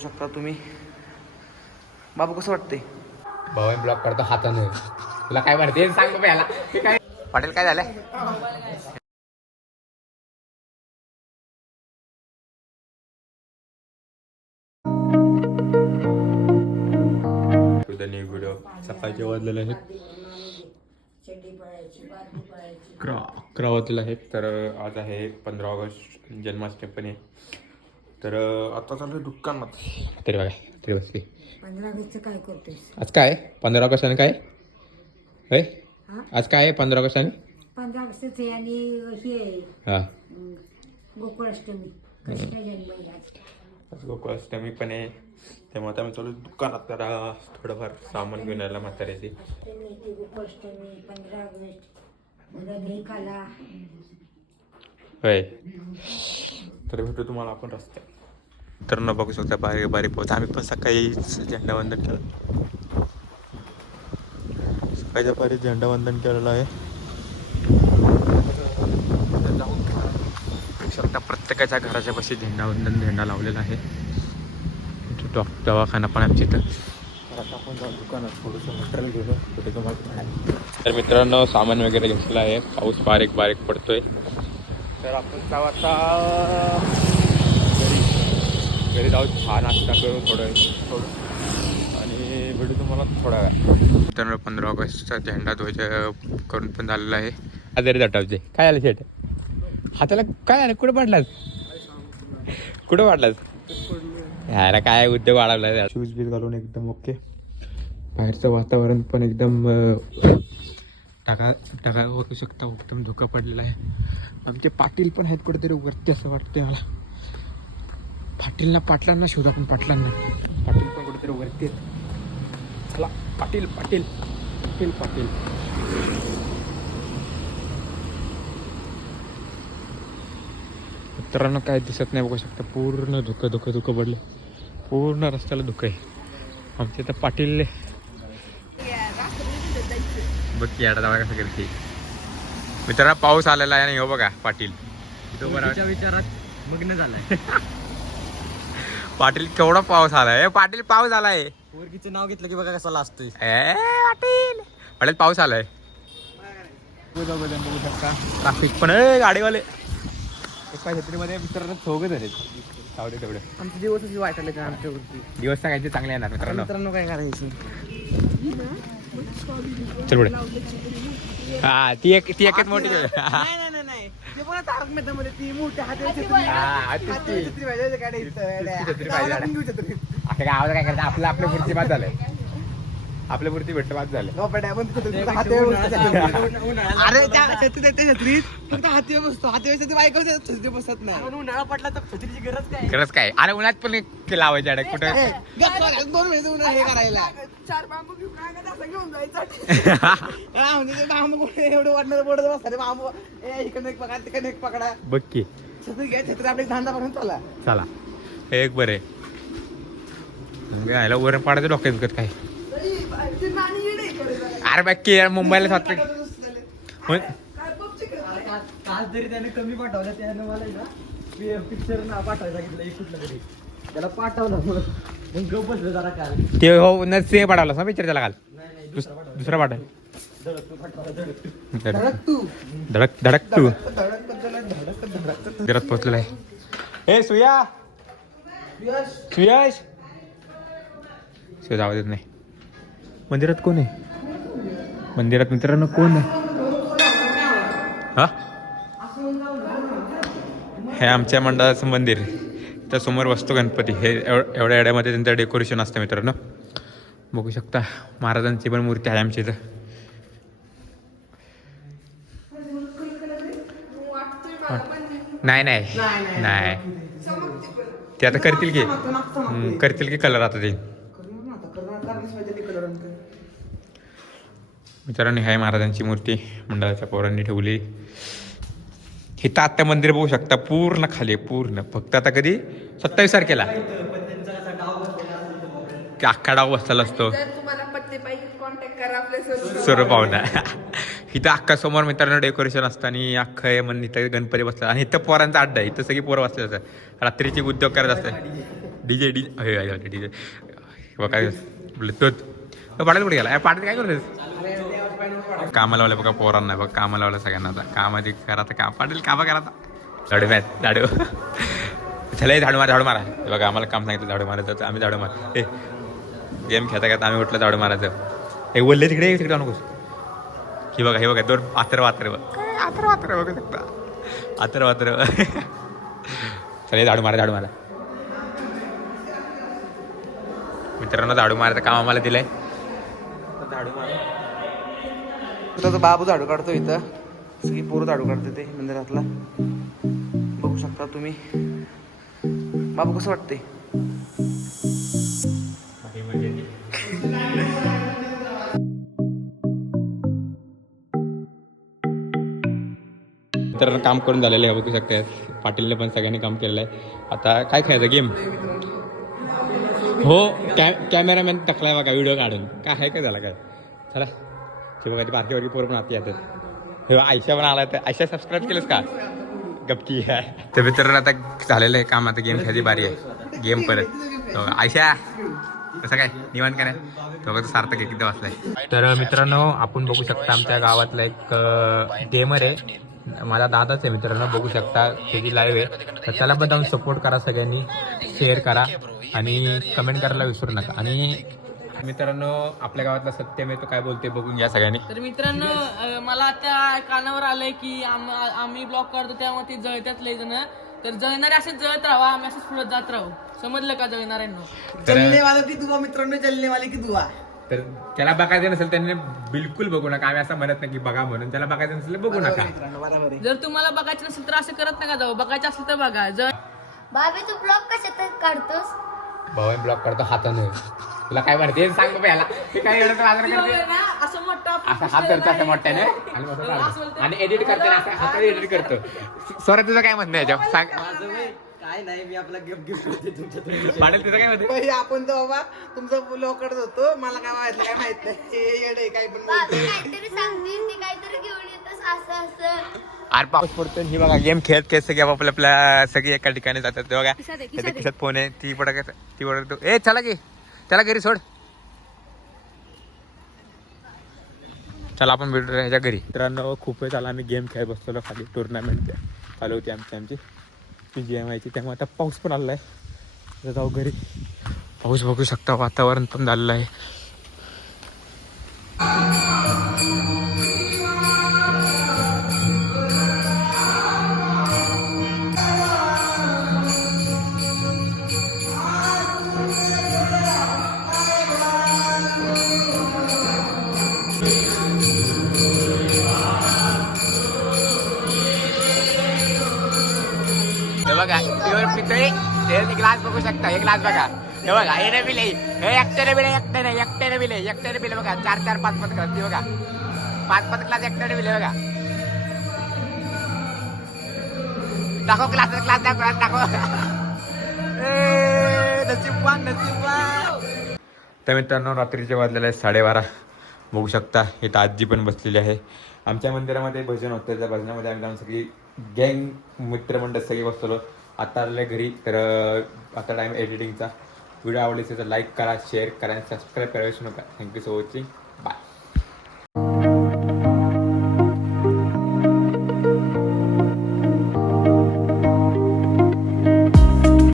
शकता तुम्ही. बाबू कसं वाटतंय? भाऊ ब्लॉक करतो हाताने. तुला काय म्हणते सांग बाबा याला. काय पाटील काय झालं? व्हिडिओ सकाळचे वाजलेले आहेत 11 वाजलेले आहेत. तर आज आहे 15 ऑगस्ट, जन्माष्टमी पण आहे. तर आता चालू आहे दुकानात. तरी बघा तरी बसली. 15 ऑगस्टचं काय करतोय? आज काय 15 ऑगस्टाने काय होय? आज काय आहे 15 ऑगस्टाने? 15 ऑगस्टचे आणि हे हां गोकुळाष्टमी. कृष्ण जन्म आहे आज. आज गोकुळाष्टमी पण आहे. त्यामुळे आता मी चालू दुकानात जरा थोडंफार सामान घेऊन यायला म्हाताऱ्याची. अष्टमी, गोकुळाष्टमी, 15 ऑगस्ट, दही खाला. होय. तर भेटू तुम्हाला आपण रस्त्यात. तर न बघू शकता बारीक बारीक पोहोच. आम्ही पण सकाळी झेंडावंदन केलं. सकाळच्या पारी झेंडावंदन केलेलं आहे. शकता प्रत्येकाच्या घराच्या पाशी झेंडा लावलेला आहे. दवाखाना पण आमच्या इथं. तर आता आपण जाऊ दुकानात थोडंसं मटेरियल घेऊन कुठे तुम्हाला. तर मित्रांनो सामान वगैरे घेतलं आहे. पाऊस बारीक बारीक पडतोय. तर आपण जाऊ आता घरी जाऊ. छान नाश्ता करू थोडं आणि भेटू तुम्हाला थोडा वेळ. तर 15 ऑगस्टचा झेंडा ध्वज करून पण झालेला आहे. आजारी दटावचे काय आलं शेट हाताला काय आलं? कुठं पाडलास? कुठं पाडलास? ह्याला काय उद्योग वाढवला. शूज बीज घालून एकदम ओके. बाहेरचं वातावरण पण एकदम टाका बघू शकता. एकदम धुकं पडलेलं आहे. आमचे पाटील पण आहेत कुठेतरी वरती असं वाटतंय मला. पाटलांना शोधा पण पाटील पण कुठेतरी वरती आहेत. चला पाटील पाटील पाटील पाटील. मित्रांनो काय दिसत नाही बघू शकता. पूर्ण धुकं पडलं. पूर्ण रस्त्याला धुकं आहे. आमच्या इथं पाटील बघ की याडा जावा कसं करते. मित्रांनो पाऊस आलेला आहे आणि हो बघा पाटील विचारात मग्न झालाय. पाटील केवढा पाऊस आलाय. पाटील पाऊस आलाय. पोरगीचं नाव घेतलं की बघा कसं लाजतोय. पाटील पाटील पाऊस आलाय. बघू शकता ट्राफिक पण गाडीवाले एका छत्रीमध्ये मित्रांनो चौघ झाले. सावडे तेवढे आमचे दिवसच वाटायला का आमच्यावरती. दिवस सांगायचे चांगले येणार मित्रांनो काय करायचं. चल पुढे. हा ती एकच मोठी नाही ते पण तारक मेहतामध्ये ती मोठी हाती छत्री पाहिजे गावाला काय करायचं आपल्या पुरती बाद झालंय. आपल्या पुरती भेटलं बाद झालं. अरे त्या छत्रीत फक्त हाती बसतो. हाती बायका बसत नाही. उन्हाळा पडला तर छत्रीची गरज काय. अरे उन्हात पण लावायचे अडक कुठे 2 महिने उन्हाळा हे करायला 4 बांबू घेऊन जायचं. बांबू एवढं वाटणार पडत बसतात. बांबू इकडे एक पकडा तिकडे एक पकडा. बघ की छत्री घ्या. छत्री आपली धांदा पकडून चला एक बरे यायला वर पाडायचं डोक्यात दुखत काय. अरे बघ की मुंबईला सात काल तरी त्याने कमी पाठवलं. त्यानं मला पिक्चर ना पाठवायला सांगितलं कुठलं तरी. त्याला पाठवलं मग गप बसलं जरा काल. ते हो नसे पाठवला ना पिक्चर त्याला काल. दुसरा पाठव धडक तू घरात पोहोचलेला आहे. हे सुयश जाऊ देत नाही. मंदिरात कोण आहे? मंदिरात मित्रांनो कोण आहे? हा हे आमच्या मंडळाचं मंदिर. त्या समोर बसतो गणपती. हे एवढ्या एड्यामध्ये त्यांचं डेकोरेशन असतं मित्रांनो. बघू शकता महाराजांची पण मूर्ती आहे आमच्या इथं. नाही ते आता करतील की कलर आता ते. मित्रांनो आहे महाराजांची मूर्ती मंडळाच्या पोरांनी ठेवली. हिथं आता मंदिर बघू शकता पूर्ण खाली पूर्ण. फक्त आता कधी 27 तारखेला अख्खा डाव बसलेला असतो. सर्व पाहुणा इथं अख्खा समोर मित्रांनो डेकोरेशन असतं आणि अख्खं मन इथं गणपती बसतात. आणि इथं पोरांचा अड्डा आहे. इथं सगळी पोरं बसले असतात. रात्रीची उद्योग करत असतात. डीजे डीजे बघा तोच पाटील कुठे गेला पाटील काय करतोस कामाला वाला बघा पोरांना बघा कामाला वाला सगळ्यांना आता कामाची करा तर काम पाटील कामा करा आता झाडू मॅच झाडू चला झाडू मारा बघा आम्हाला काम सांगितलं झाडू मारायचं तर आम्ही झाडू मार ए गेम खेळता खेळता आम्ही उठलं झाडू मारायचं हे बोलले तिकडे तिकडे नकोस ही बघा दोन आतर बघू शकता आतर चला झाडू मारा मित्रांनो झाडू मारायचं काम आम्हाला दिलंय झाडू मारा बाबू झाडू काढतो इथं सगळी पोरं झाडू काढते ते मंदिरातला बघू शकता तुम्ही बाबू कसं वाटतंय मित्रांनो काम करून झालेलं आहे बघू शकता पाटीलने पण सगळ्यांनी काम केलेलं आहे आता काय खेळायचं गेम हो कॅमेरामॅन टाकलाय बघा व्हिडिओ काढून काय आहे काय झाला काय चला ते बघा ती बारकी पोरं पण आती येतात हे आयशा पण आला तर आयशा सबस्क्राईब केलंस का गपकी आहे तर मित्रांनो आता झालेलं आहे काम आता गेम खेळायची बारी आहे गेम परत आयशा कसं काय निवांत काय तो सार्थक एकदा वाचलाय तर मित्रांनो आपण बघू शकता आमच्या गावातला एक गेमर आहे माझा दादाच आहे मित्रांनो बघू शकता त्याची लाईव्ह आहे तर त्याला पण जाऊन सपोर्ट करा सगळ्यांनी शेअर करा आणि कमेंट करायला विसरू नका आणि मित्रांनो आपल्या गावातला सत्यम आहे तो काय बोलते बघून घ्या सगळ्यांनी तर मित्रांनो मला त्या कानावर आलंय की आम्ही ब्लॉग करतो त्यामुळे ते जळतात लय जण तर जळणारे असेच जळत राहा आम्ही असंच पुढे जात राहू समजलं का जळणाऱ्यांना जलनेवाला की दुवा मित्रांनो जलनेवाले की दुवा तर त्याला बघायचं नसेल त्यांनी बिलकुल बघू नका आम्ही असं म्हणत नाही की बघा म्हणून त्याला बघायचं नसेल बघू नका बरोबर आहे जर तुम्हाला बघायचं नसेल तर असं करत नका जाऊ बघायचं असेल तर बघा जर बाबी तू ब्लॉग कशात काढतोस भाऊ ब्लॉक करतो हाताने तुला काय म्हणते सांग बाबा याला हे काय एवढं आजार करते असं मोठं असं हात धरतो असं मोठ्याने आणि मोठं काढतो. आणि एडिट करताना असं हाताने एडिट करतो स्वरा तुझं काय म्हणणं याच्यावर सांग काय नाही मी आपला गिफ्ट होते तुमच्या पाटील तुझं काय म्हणते आपण तर बाबा तुमचं ब्लॉग करत होतो मला काय माहितलं काय माहित नाही येडे काय पण बाबी काहीतरी सांगतील ते काहीतरी घेऊन येतोस असं अरे पाऊस पडतो ही बघा गेम खेळत सगळे आपल्या सगळी एका ठिकाणी जातात ते बघा त्याच्या खिशात फोन आहे ती पडतो ए चला की त्याला घरी सोड चला आपण भेटू ह्याच्या घरी मित्रांनो खूप वेळ झाला आम्ही गेम खेळत बसतो खाली टुर्नामेंट चालू होती आमची PGMI ची त्यामुळे आता पाऊस पण आलेला आहे आता जाऊ घरी पाऊस बघू शकता वातावरण पण झालेलं आहे बघा एक ग्लास बघू शकता एक ग्लास बघा हे बघा हे नाही बिले हे एकट्याने बिले बघा 4-4 5-5 ग्लास ती बघा 5-5 ग्लास एकट्याने बिले बघा दाखव ग्लास दाखव नसीबवान तर मित्रांनो रात्रीचे वाजलेले आहे 12:30 बघू शकता इथं आजी पण बसलेली आहे आमच्या मंदिरामध्ये भजन होतं त्या भजनामध्ये आम्ही जाऊन सगळी गँग मित्रमंडळ सगळे बसलो आता आलेल्या घरी तर आता टाईम एडिटिंगचा व्हिडिओ आवडले तर लाईक करा शेअर करा आणि सबस्क्राईब करा विसरू नका थँक्यू सो वॉचिंग